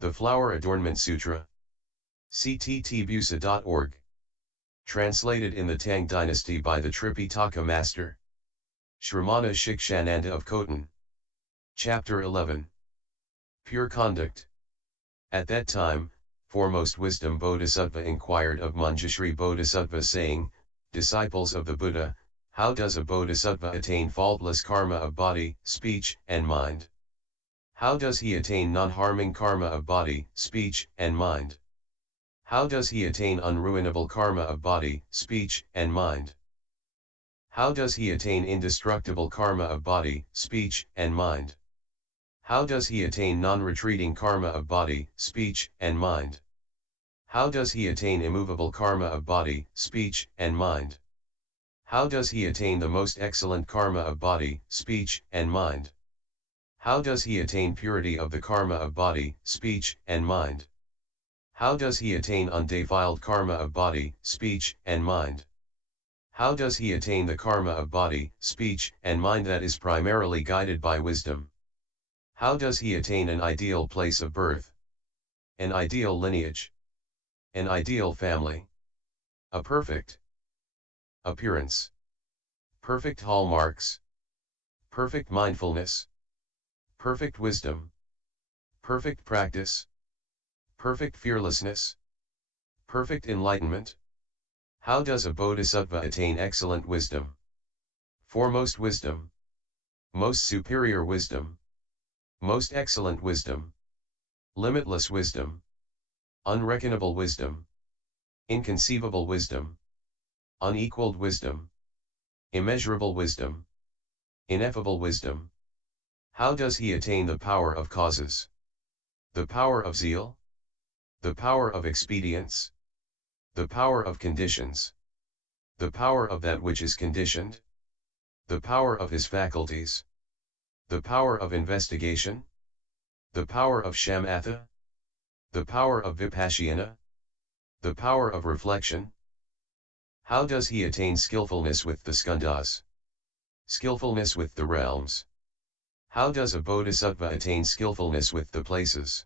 The Flower Adornment Sutra. cttbusa.org. Translated in the Tang Dynasty by the Tripitaka Master Shramana Shikshananda of Khotan. Chapter 11. Pure Conduct. At that time, Foremost Wisdom Bodhisattva inquired of Manjushri Bodhisattva saying, Disciples of the Buddha, how does a Bodhisattva attain faultless karma of body, speech, and mind? How does he attain non-harming karma of body, speech, and mind? How does he attain unruinable karma of body, speech, and mind? How does he attain indestructible karma of body, speech, and mind? How does he attain non-retreating karma of body, speech, and mind? How does he attain immovable karma of body, speech, and mind? How does he attain the most excellent karma of body, speech, and mind? How does he attain purity of the karma of body, speech, and mind? How does he attain undefiled karma of body, speech, and mind? How does he attain the karma of body, speech, and mind that is primarily guided by wisdom? How does he attain an ideal place of birth? An ideal lineage? An ideal family? A perfect appearance? Perfect hallmarks? Perfect mindfulness? Perfect wisdom? Perfect practice? Perfect fearlessness? Perfect enlightenment? How does a bodhisattva attain excellent wisdom? Foremost wisdom? Most superior wisdom? Most excellent wisdom? Limitless wisdom? Unreckonable wisdom? Inconceivable wisdom? Unequaled wisdom? Immeasurable wisdom? Ineffable wisdom? How does he attain the power of causes? The power of zeal? The power of expedients? The power of conditions? The power of that which is conditioned? The power of his faculties? The power of investigation? The power of shamatha? The power of vipassana? The power of reflection? How does he attain skillfulness with the skandhas? Skillfulness with the realms? How does a bodhisattva attain skillfulness with the places?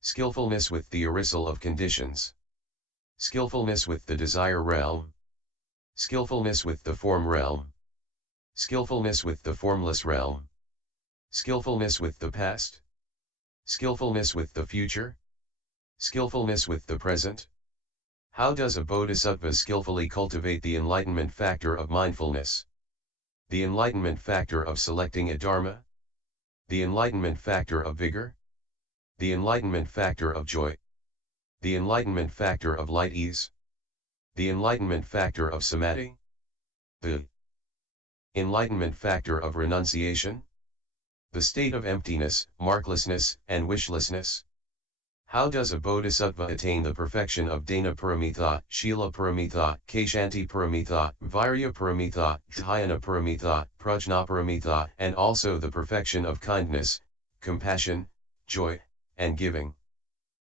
Skillfulness with the arisal of conditions? Skillfulness with the desire realm? Skillfulness with the form realm? Skillfulness with the formless realm? Skillfulness with the past? Skillfulness with the future? Skillfulness with the present? How does a bodhisattva skillfully cultivate the enlightenment factor of mindfulness? The enlightenment factor of selecting a dharma? The enlightenment factor of vigor? The enlightenment factor of joy? The enlightenment factor of light ease? The enlightenment factor of samadhi? The enlightenment factor of renunciation? The state of emptiness, marklessness, and wishlessness? How does a bodhisattva attain the perfection of Dana Paramitha, Shila Paramitha, Keshanti Paramitha, Virya Paramitha, Dhyana Paramitha, Prajna Paramitha, and also the perfection of kindness, compassion, joy, and giving?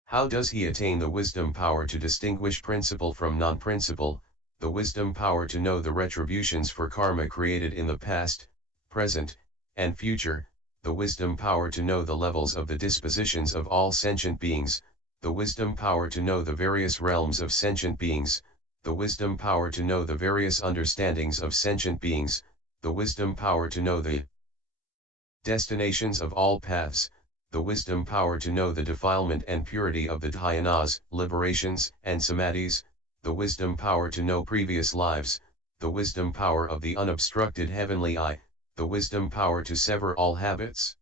How does he attain the wisdom power to distinguish principle from non-principle, the wisdom power to know the retributions for karma created in the past, present, and future, the wisdom power to know the levels of the dispositions of all sentient beings, the wisdom power to know the various realms of sentient beings, the wisdom power to know the various understandings of sentient beings, the wisdom power to know the destinations of all paths, the wisdom power to know the defilement and purity of the dhyanas, liberations, and samadhis, the wisdom power to know previous lives, the wisdom power of the unobstructed heavenly eye, the wisdom power to sever all habits?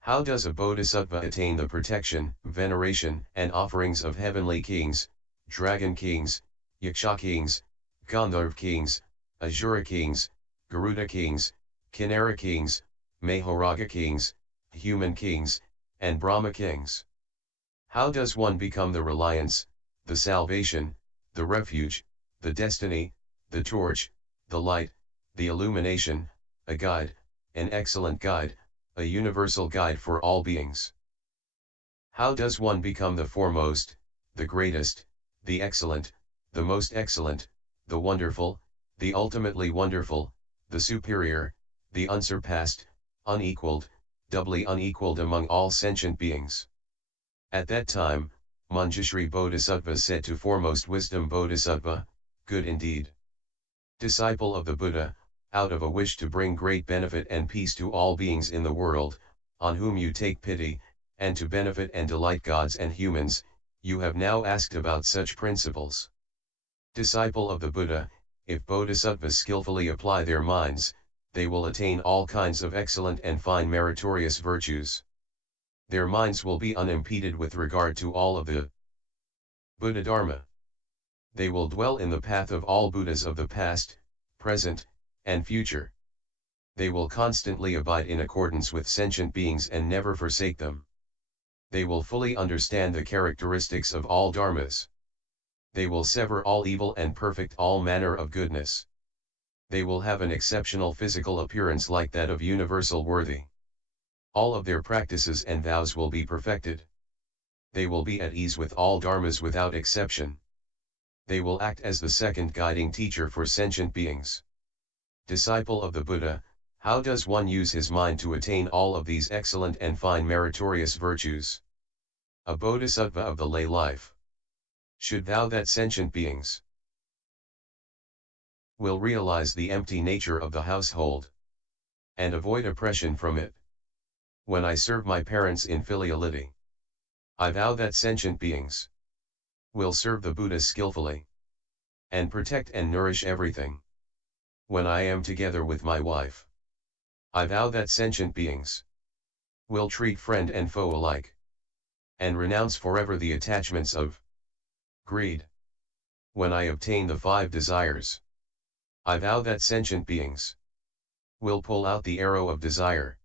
How does a bodhisattva attain the protection, veneration, and offerings of heavenly kings, dragon kings, yaksha kings, Gandharv kings, Asura kings, Garuda kings, Kinnara kings, Mahoraga kings, human kings, and Brahma kings? How does one become the reliance, the salvation, the refuge, the destiny, the torch, the light, the illumination, a guide, an excellent guide, a universal guide for all beings? How does one become the foremost, the greatest, the excellent, the most excellent, the wonderful, the ultimately wonderful, the superior, the unsurpassed, unequaled, doubly unequaled among all sentient beings? At that time, Manjushri Bodhisattva said to foremost wisdom Bodhisattva, "Good indeed. Disciple of the Buddha, out of a wish to bring great benefit and peace to all beings in the world, on whom you take pity, and to benefit and delight gods and humans, you have now asked about such principles. Disciple of the Buddha, if bodhisattvas skillfully apply their minds, they will attain all kinds of excellent and fine meritorious virtues. Their minds will be unimpeded with regard to all of the Buddha Dharma. They will dwell in the path of all Buddhas of the past, present, and future. They will constantly abide in accordance with sentient beings and never forsake them. They will fully understand the characteristics of all dharmas. They will sever all evil and perfect all manner of goodness. They will have an exceptional physical appearance like that of universal worthy. All of their practices and vows will be perfected. They will be at ease with all dharmas without exception. They will act as the second guiding teacher for sentient beings. Disciple of the Buddha, how does one use his mind to attain all of these excellent and fine meritorious virtues? A bodhisattva of the lay life. Should thou that sentient beings will realize the empty nature of the household and avoid oppression from it. When I serve my parents in filiality, I vow that sentient beings will serve the Buddha skillfully and protect and nourish everything. When I am together with my wife, I vow that sentient beings will treat friend and foe alike and renounce forever the attachments of greed. When I obtain the 5 desires, I vow that sentient beings will pull out the arrow of desire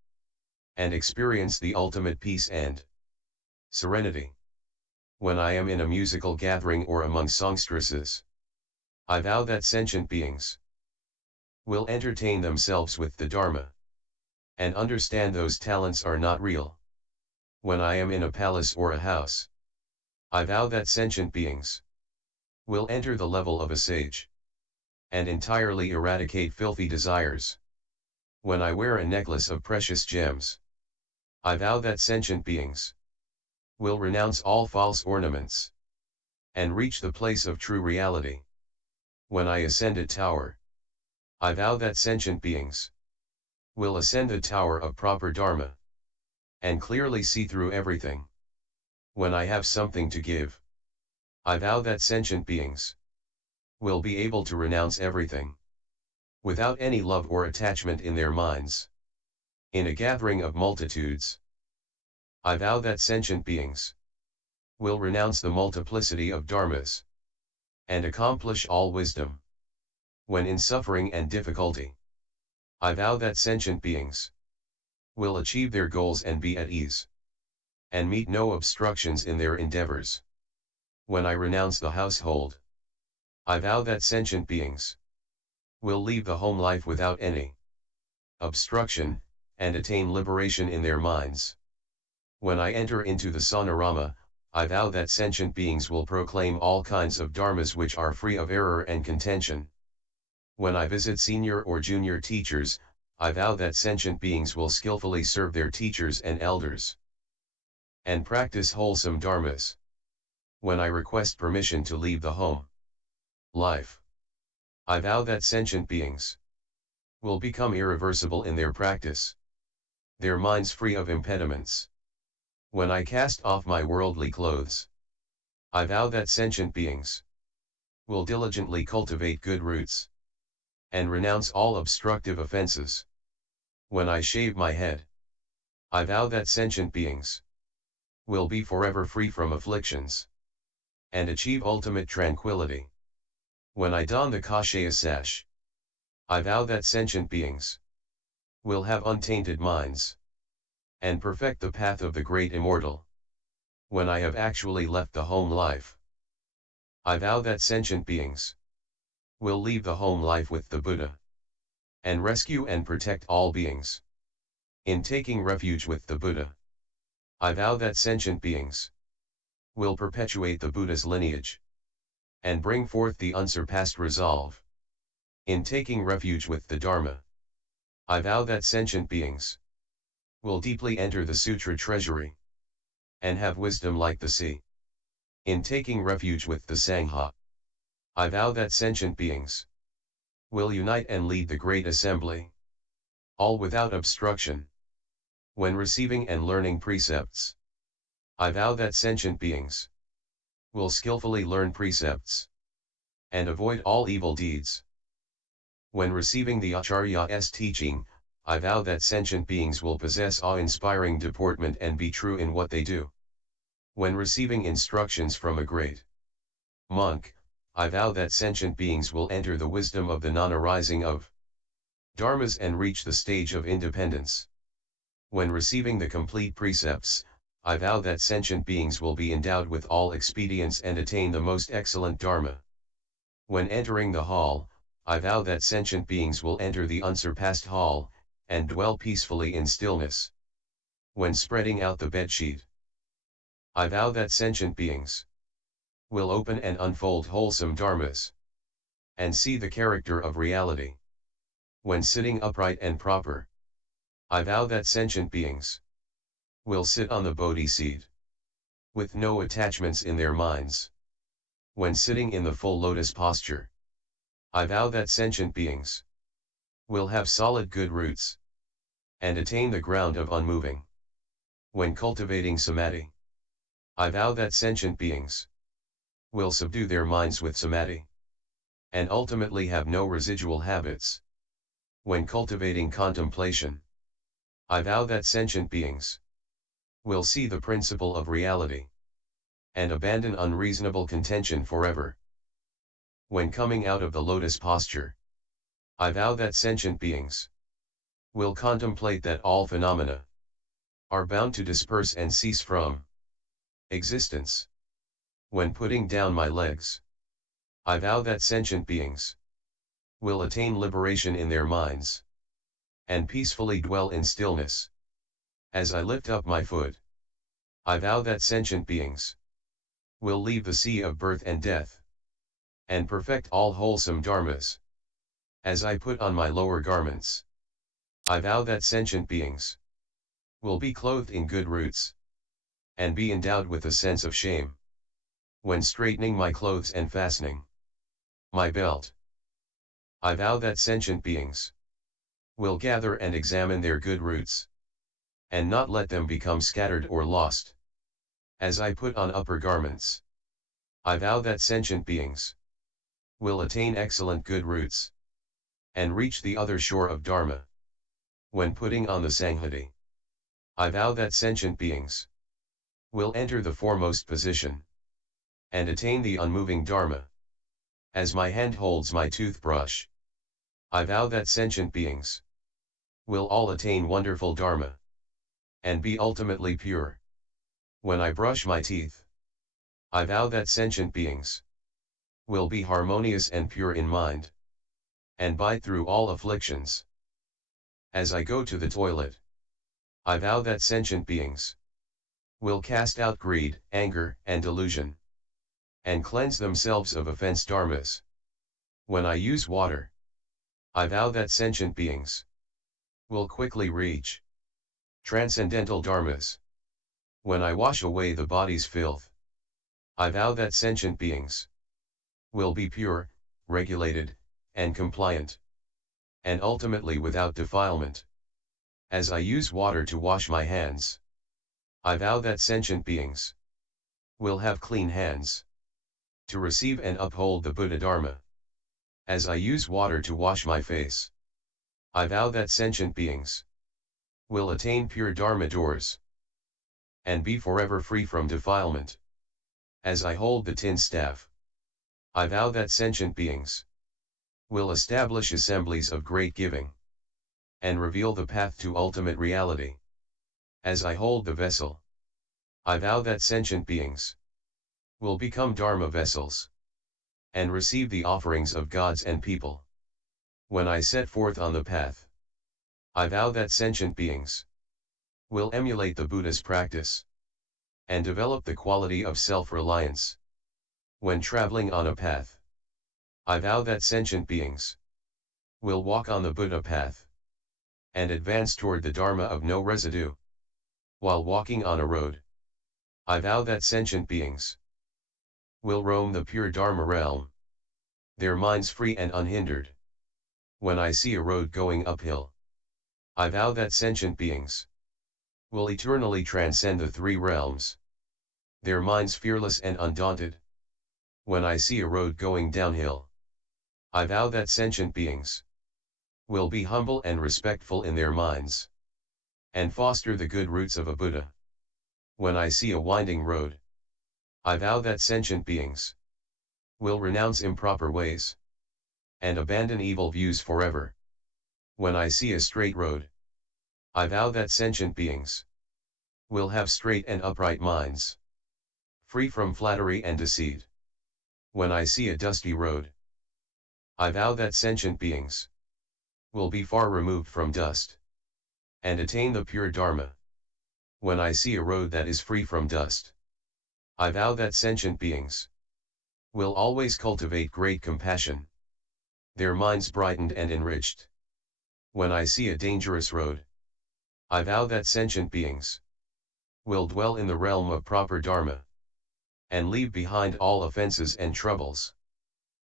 and experience the ultimate peace and serenity. When I am in a musical gathering or among songstresses, I vow that sentient beings will entertain themselves with the Dharma and understand those talents are not real. When I am in a palace or a house, I vow that sentient beings will enter the level of a sage and entirely eradicate filthy desires. When I wear a necklace of precious gems, I vow that sentient beings will renounce all false ornaments and reach the place of true reality. When I ascend a tower, I vow that sentient beings will ascend the tower of proper Dharma and clearly see through everything. When I have something to give, I vow that sentient beings will be able to renounce everything without any love or attachment in their minds. In a gathering of multitudes, I vow that sentient beings will renounce the multiplicity of dharmas and accomplish all wisdom. When in suffering and difficulty, I vow that sentient beings will achieve their goals and be at ease and meet no obstructions in their endeavors. When I renounce the household, I vow that sentient beings will leave the home life without any obstruction and attain liberation in their minds. When I enter into the Sanarama, I vow that sentient beings will proclaim all kinds of dharmas which are free of error and contention. When I visit senior or junior teachers, I vow that sentient beings will skillfully serve their teachers and elders and practice wholesome dharmas. When I request permission to leave the home life, I vow that sentient beings will become irreversible in their practice, their minds free of impediments. When I cast off my worldly clothes, I vow that sentient beings will diligently cultivate good roots and renounce all obstructive offenses. When I shave my head, I vow that sentient beings will be forever free from afflictions and achieve ultimate tranquility. When I don the Kashaya sash, I vow that sentient beings will have untainted minds and perfect the path of the great immortal. When I have actually left the home life, I vow that sentient beings will leave the home life with the Buddha and rescue and protect all beings. In taking refuge with the Buddha, I vow that sentient beings will perpetuate the Buddha's lineage and bring forth the unsurpassed resolve. In taking refuge with the Dharma, I vow that sentient beings will deeply enter the sutra treasury and have wisdom like the sea. In taking refuge with the Sangha, I vow that sentient beings will unite and lead the great assembly, all without obstruction. When receiving and learning precepts, I vow that sentient beings will skillfully learn precepts and avoid all evil deeds. When receiving the Acharya's teaching, I vow that sentient beings will possess awe-inspiring deportment and be true in what they do. When receiving instructions from a great monk, I vow that sentient beings will enter the wisdom of the non-arising of Dharmas and reach the stage of independence. When receiving the complete precepts, I vow that sentient beings will be endowed with all expedients and attain the most excellent Dharma. When entering the hall, I vow that sentient beings will enter the unsurpassed hall, and dwell peacefully in stillness. When spreading out the bedsheet, I vow that sentient beings will open and unfold wholesome dharmas, and see the character of reality. When sitting upright and proper, I vow that sentient beings will sit on the Bodhi seat, with no attachments in their minds. When sitting in the full lotus posture, I vow that sentient beings will have solid good roots, and attain the ground of unmoving. When cultivating Samadhi, I vow that sentient beings will subdue their minds with Samadhi, and ultimately have no residual habits. When cultivating contemplation, I vow that sentient beings will see the principle of reality, and abandon unreasonable contention forever. When coming out of the lotus posture, I vow that sentient beings will contemplate that all phenomena are bound to disperse and cease from existence. When putting down my legs, I vow that sentient beings will attain liberation in their minds, and peacefully dwell in stillness. As I lift up my foot, I vow that sentient beings will leave the sea of birth and death, and perfect all wholesome dharmas. As I put on my lower garments, I vow that sentient beings will be clothed in good roots, and be endowed with a sense of shame. When straightening my clothes and fastening my belt, I vow that sentient beings will gather and examine their good roots, and not let them become scattered or lost. As I put on upper garments, I vow that sentient beings will attain excellent good roots, and reach the other shore of Dharma. When putting on the Sanghati, I vow that sentient beings will enter the foremost position, and attain the unmoving Dharma. As my hand holds my toothbrush, I vow that sentient beings will all attain wonderful Dharma, and be ultimately pure. When I brush my teeth, I vow that sentient beings will be harmonious and pure in mind, and bide through all afflictions. As I go to the toilet, I vow that sentient beings will cast out greed, anger, and delusion, and cleanse themselves of offense dharmas. When I use water, I vow that sentient beings will quickly reach transcendental dharmas. When I wash away the body's filth, I vow that sentient beings will be pure, regulated, and compliant, and ultimately without defilement. As I use water to wash my hands, I vow that sentient beings will have clean hands to receive and uphold the Buddha Dharma. As I use water to wash my face, I vow that sentient beings will attain pure Dharma doors, and be forever free from defilement. As I hold the tin staff, I vow that sentient beings will establish assemblies of great giving, and reveal the path to ultimate reality. As I hold the vessel, I vow that sentient beings will become Dharma vessels, and receive the offerings of gods and people. When I set forth on the path, I vow that sentient beings will emulate the Buddha's practice, and develop the quality of self-reliance. When traveling on a path, I vow that sentient beings will walk on the Buddha path, and advance toward the Dharma of no residue. While walking on a road, I vow that sentient beings will roam the pure Dharma realm, their minds free and unhindered. When I see a road going uphill, I vow that sentient beings will eternally transcend the three realms, their minds fearless and undaunted. When I see a road going downhill, I vow that sentient beings will be humble and respectful in their minds, and foster the good roots of a Buddha. When I see a winding road, I vow that sentient beings will renounce improper ways, and abandon evil views forever. When I see a straight road, I vow that sentient beings will have straight and upright minds, free from flattery and deceit. When I see a dusty road, I vow that sentient beings will be far removed from dust, and attain the pure Dharma. When I see a road that is free from dust, I vow that sentient beings will always cultivate great compassion, their minds brightened and enriched. When I see a dangerous road, I vow that sentient beings will dwell in the realm of proper Dharma, and leave behind all offenses and troubles.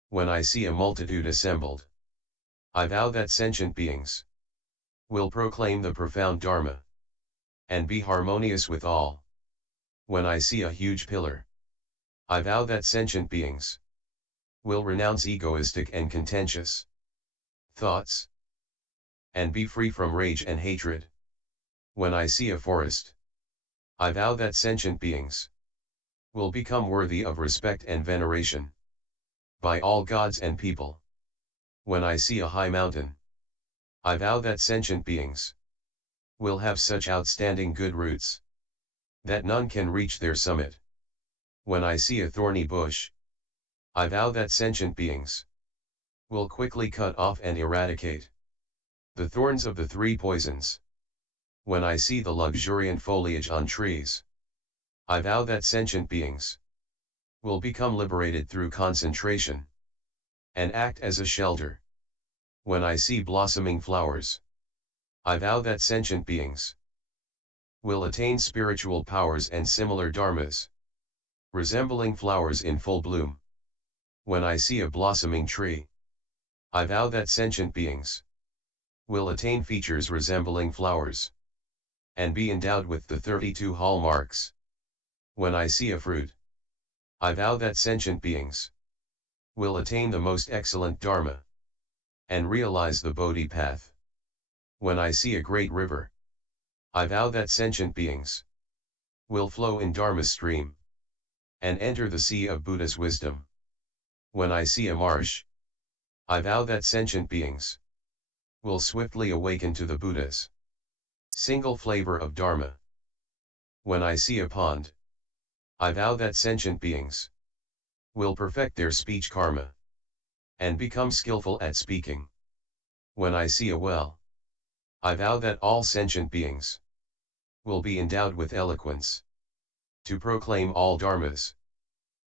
When I see a multitude assembled, I vow that sentient beings will proclaim the profound Dharma, and be harmonious with all. When I see a huge pillar, I vow that sentient beings will renounce egoistic and contentious thoughts, and be free from rage and hatred. When I see a forest, I vow that sentient beings will become worthy of respect and veneration by all gods and people. When I see a high mountain, I vow that sentient beings will have such outstanding good roots that none can reach their summit. When I see a thorny bush, I vow that sentient beings will quickly cut off and eradicate the thorns of the three poisons. When I see the luxuriant foliage on trees, I vow that sentient beings will become liberated through concentration, and act as a shelter. When I see blossoming flowers, I vow that sentient beings will attain spiritual powers and similar dharmas, resembling flowers in full bloom. When I see a blossoming tree, I vow that sentient beings will attain features resembling flowers, and be endowed with the 32 hallmarks. When I see a fruit, I vow that sentient beings will attain the most excellent Dharma, and realize the Bodhi path. When I see a great river, I vow that sentient beings will flow in Dharma's stream, and enter the sea of Buddha's wisdom. When I see a marsh, I vow that sentient beings will swiftly awaken to the Buddha's single flavor of Dharma. When I see a pond, I vow that sentient beings will perfect their speech karma, and become skillful at speaking. When I see a well, I vow that all sentient beings will be endowed with eloquence to proclaim all dharmas.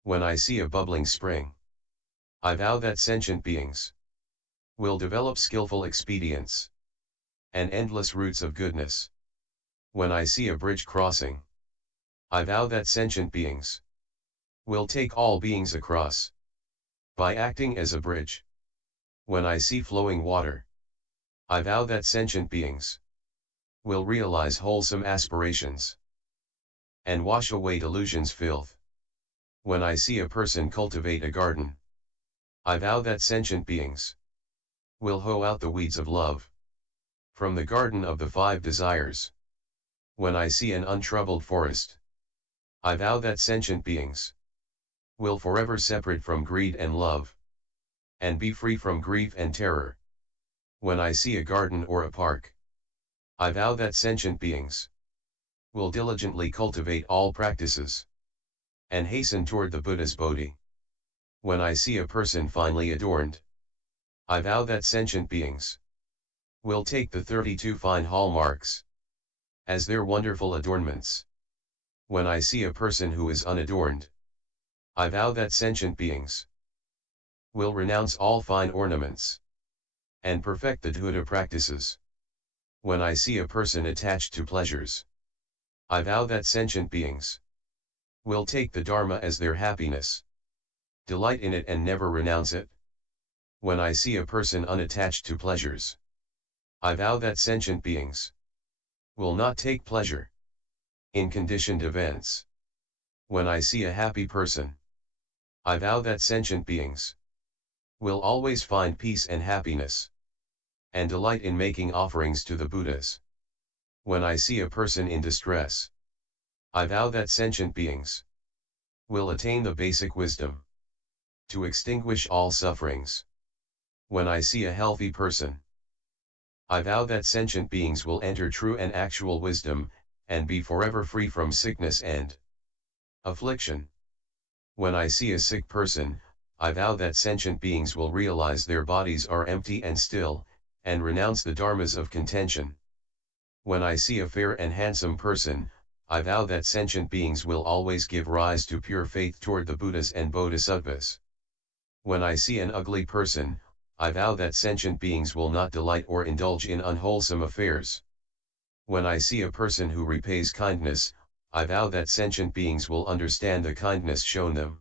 When I see a bubbling spring, I vow that sentient beings will develop skillful expedients and endless roots of goodness. When I see a bridge crossing, I vow that sentient beings will take all beings across by acting as a bridge. When I see flowing water, I vow that sentient beings will realize wholesome aspirations and wash away delusion's filth. When I see a person cultivate a garden, I vow that sentient beings will hoe out the weeds of love from the garden of the 5 desires. When I see an untroubled forest, I vow that sentient beings will forever separate from greed and love, and be free from grief and terror. When I see a garden or a park, I vow that sentient beings will diligently cultivate all practices, and hasten toward the Buddha's Bodhi. When I see a person finely adorned, I vow that sentient beings will take the 32 fine hallmarks as their wonderful adornments. When I see a person who is unadorned, I vow that sentient beings will renounce all fine ornaments and perfect the Buddha practices. When I see a person attached to pleasures, I vow that sentient beings will take the Dharma as their happiness, delight in it and never renounce it. When I see a person unattached to pleasures, I vow that sentient beings will not take pleasure in conditioned events. When I see a happy person, I vow that sentient beings will always find peace and happiness, and delight in making offerings to the Buddhas. When I see a person in distress, I vow that sentient beings will attain the basic wisdom to extinguish all sufferings. When I see a healthy person, I vow that sentient beings will enter true and actual wisdom, and be forever free from sickness and affliction. When I see a sick person, I vow that sentient beings will realize their bodies are empty and still, and renounce the dharmas of contention. When I see a fair and handsome person, I vow that sentient beings will always give rise to pure faith toward the Buddhas and Bodhisattvas. When I see an ugly person, I vow that sentient beings will not delight or indulge in unwholesome affairs. When I see a person who repays kindness, I vow that sentient beings will understand the kindness shown them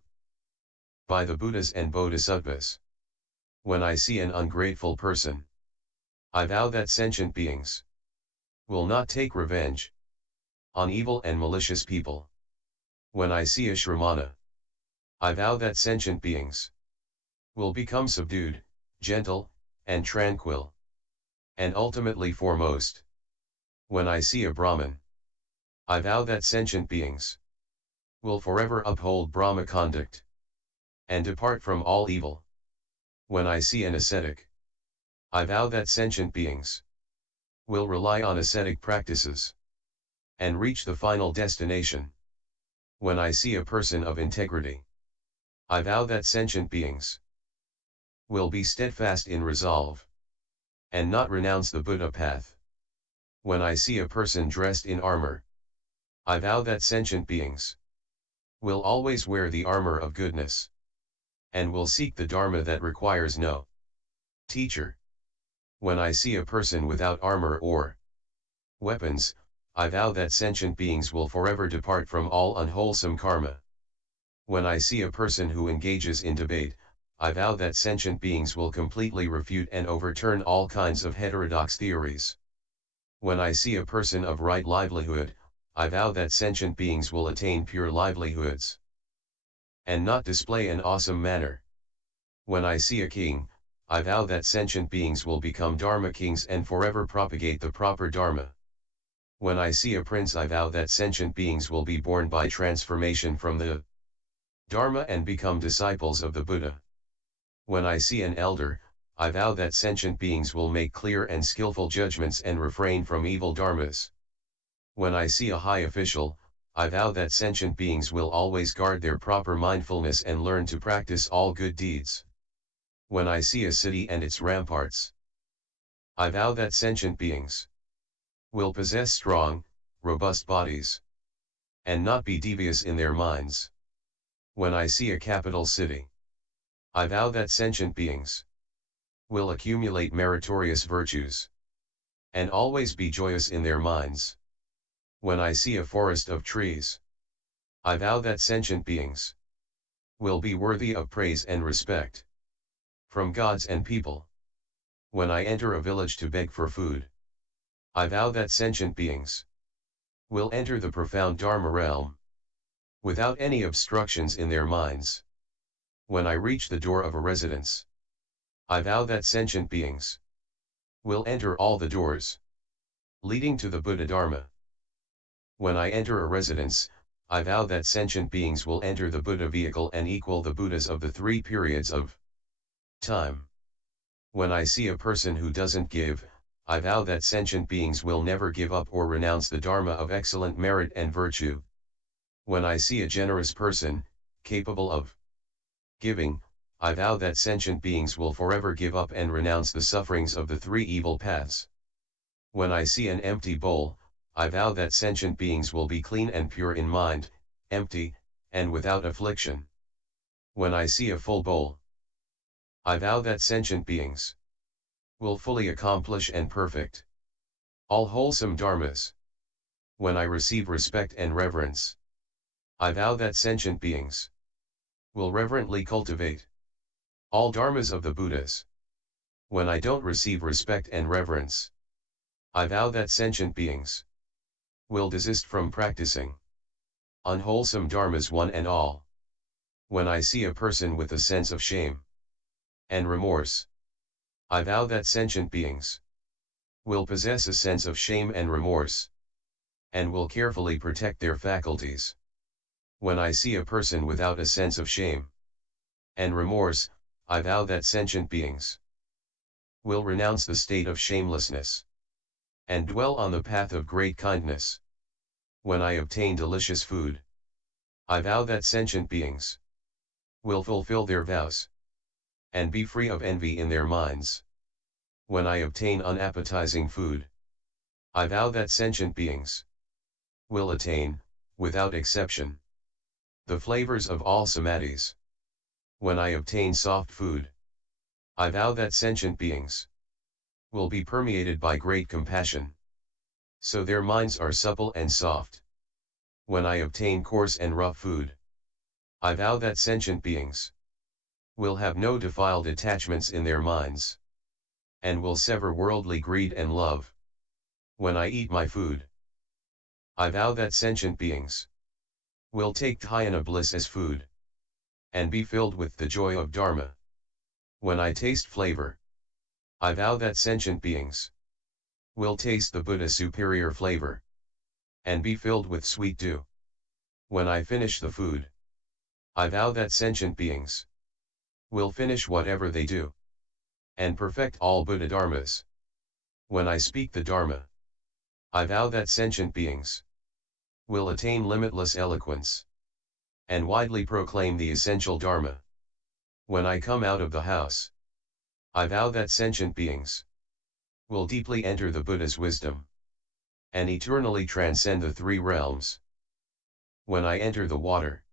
by the Buddhas and Bodhisattvas. When I see an ungrateful person, I vow that sentient beings will not take revenge on evil and malicious people. When I see a Shramana, I vow that sentient beings will become subdued, gentle, and tranquil, and ultimately foremost. When I see a Brahman, I vow that sentient beings will forever uphold Brahma Conduct and depart from all evil. When I see an ascetic, I vow that sentient beings will rely on ascetic practices and reach the final destination. When I see a person of integrity, I vow that sentient beings will be steadfast in resolve and not renounce the Buddha path. When I see a person dressed in armor, I vow that sentient beings will always wear the armor of goodness and will seek the Dharma that requires no teacher. When I see a person without armor or weapons, I vow that sentient beings will forever depart from all unwholesome karma. When I see a person who engages in debate, I vow that sentient beings will completely refute and overturn all kinds of heterodox theories. When I see a person of right livelihood, I vow that sentient beings will attain pure livelihoods and not display an awesome manner. When I see a king, I vow that sentient beings will become Dharma kings and forever propagate the proper Dharma. When I see a prince, I vow that sentient beings will be born by transformation from the Dharma and become disciples of the Buddha. When I see an elder, I vow that sentient beings will make clear and skillful judgments and refrain from evil dharmas. When I see a high official, I vow that sentient beings will always guard their proper mindfulness and learn to practice all good deeds. When I see a city and its ramparts, I vow that sentient beings will possess strong, robust bodies and not be devious in their minds. When I see a capital city, I vow that sentient beings will accumulate meritorious virtues and always be joyous in their minds. When I see a forest of trees, I vow that sentient beings will be worthy of praise and respect from gods and people. When I enter a village to beg for food, I vow that sentient beings will enter the profound Dharma realm without any obstructions in their minds. When I reach the door of a residence, I vow that sentient beings will enter all the doors leading to the Buddha Dharma. When I enter a residence, I vow that sentient beings will enter the Buddha vehicle and equal the Buddhas of the 3 periods of time. When I see a person who doesn't give, I vow that sentient beings will never give up or renounce the Dharma of excellent merit and virtue. When I see a generous person, capable of giving, I vow that sentient beings will forever give up and renounce the sufferings of the 3 evil paths. When I see an empty bowl, I vow that sentient beings will be clean and pure in mind, empty, and without affliction. When I see a full bowl, I vow that sentient beings will fully accomplish and perfect all wholesome dharmas. When I receive respect and reverence, I vow that sentient beings will reverently cultivate all dharmas of the Buddhas. When I don't receive respect and reverence, I vow that sentient beings will desist from practicing unwholesome dharmas one and all. When I see a person with a sense of shame and remorse, I vow that sentient beings will possess a sense of shame and remorse, and will carefully protect their faculties. When I see a person without a sense of shame and remorse, I vow that sentient beings will renounce the state of shamelessness and dwell on the path of great kindness. When I obtain delicious food, I vow that sentient beings will fulfill their vows and be free of envy in their minds. When I obtain unappetizing food, I vow that sentient beings will attain, without exception, the flavors of all samadhis. When I obtain soft food, I vow that sentient beings will be permeated by great compassion, so their minds are supple and soft. When I obtain coarse and rough food, I vow that sentient beings will have no defiled attachments in their minds, and will sever worldly greed and love. When I eat my food, I vow that sentient beings will take dhyana bliss as food, and be filled with the joy of Dharma. When I taste flavor, I vow that sentient beings will taste the Buddha's superior flavor, and be filled with sweet dew. When I finish the food, I vow that sentient beings will finish whatever they do, and perfect all Buddha Dharmas. When I speak the Dharma, I vow that sentient beings will attain limitless eloquence, and widely proclaim the essential Dharma. When I come out of the house, I vow that sentient beings will deeply enter the Buddha's wisdom, and eternally transcend the three realms. When I enter the water,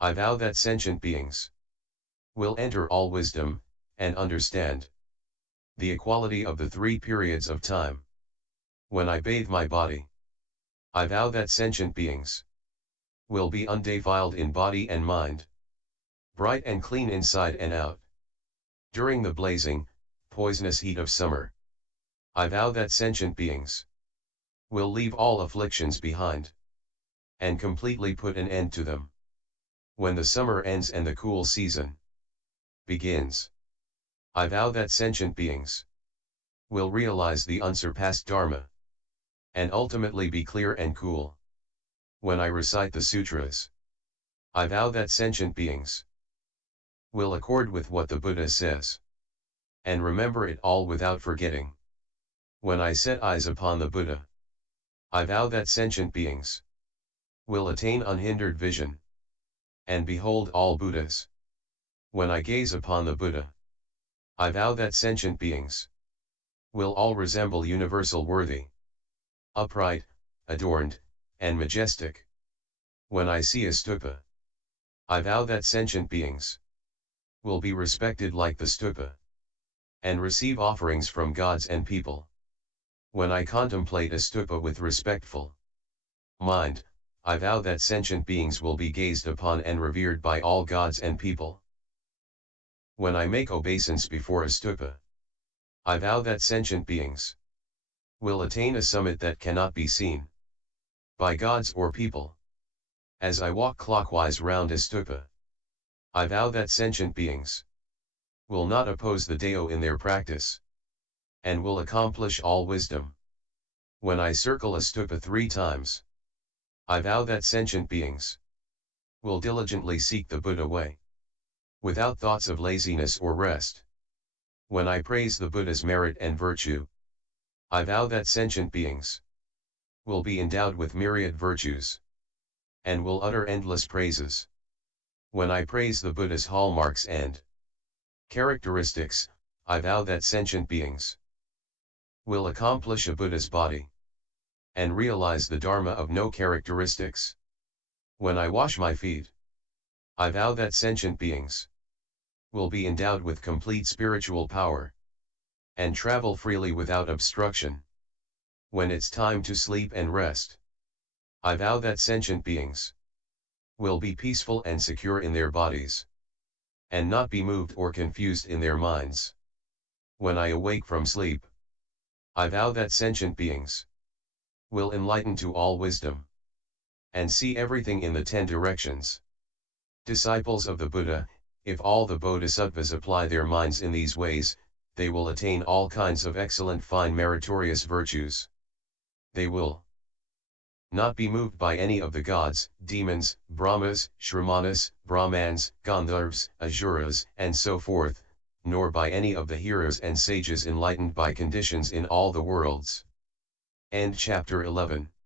I vow that sentient beings will enter all wisdom, and understand the equality of the three periods of time. When I bathe my body, I vow that sentient beings will be undefiled in body and mind, bright and clean inside and out. During the blazing, poisonous heat of summer, I vow that sentient beings will leave all afflictions behind, and completely put an end to them. When the summer ends and the cool season begins, I vow that sentient beings will realize the unsurpassed Dharma, and ultimately be clear and cool. When I recite the sutras, I vow that sentient beings will accord with what the Buddha says, and remember it all without forgetting. When I set eyes upon the Buddha, I vow that sentient beings will attain unhindered vision, and behold all Buddhas. When I gaze upon the Buddha, I vow that sentient beings will all resemble universal worthy, upright, adorned, and majestic. When I see a stupa, I vow that sentient beings will be respected like the stupa, and receive offerings from gods and people. When I contemplate a stupa with respectful mind, I vow that sentient beings will be gazed upon and revered by all gods and people. When I make obeisance before a stupa, I vow that sentient beings will attain a summit that cannot be seen by gods or people. As I walk clockwise round a stupa, I vow that sentient beings will not oppose the Deo in their practice, and will accomplish all wisdom. When I circle a stupa 3 times, I vow that sentient beings will diligently seek the Buddha way, without thoughts of laziness or rest. When I praise the Buddha's merit and virtue, I vow that sentient beings will be endowed with myriad virtues, and will utter endless praises. When I praise the Buddha's hallmarks and characteristics, I vow that sentient beings will accomplish a Buddha's body, and realize the Dharma of no characteristics. When I wash my feet, I vow that sentient beings will be endowed with complete spiritual power, and travel freely without obstruction. When it's time to sleep and rest, I vow that sentient beings will be peaceful and secure in their bodies, and not be moved or confused in their minds. When I awake from sleep, I vow that sentient beings will enlighten to all wisdom, and see everything in the 10 directions. Disciples of the Buddha, if all the Bodhisattvas apply their minds in these ways, they will attain all kinds of excellent fine meritorious virtues. They will not be moved by any of the gods, demons, Brahmas, Shrimanas, Brahmans, Gandharvas, Asuras, and so forth, nor by any of the heroes and sages enlightened by conditions in all the worlds. End chapter 11.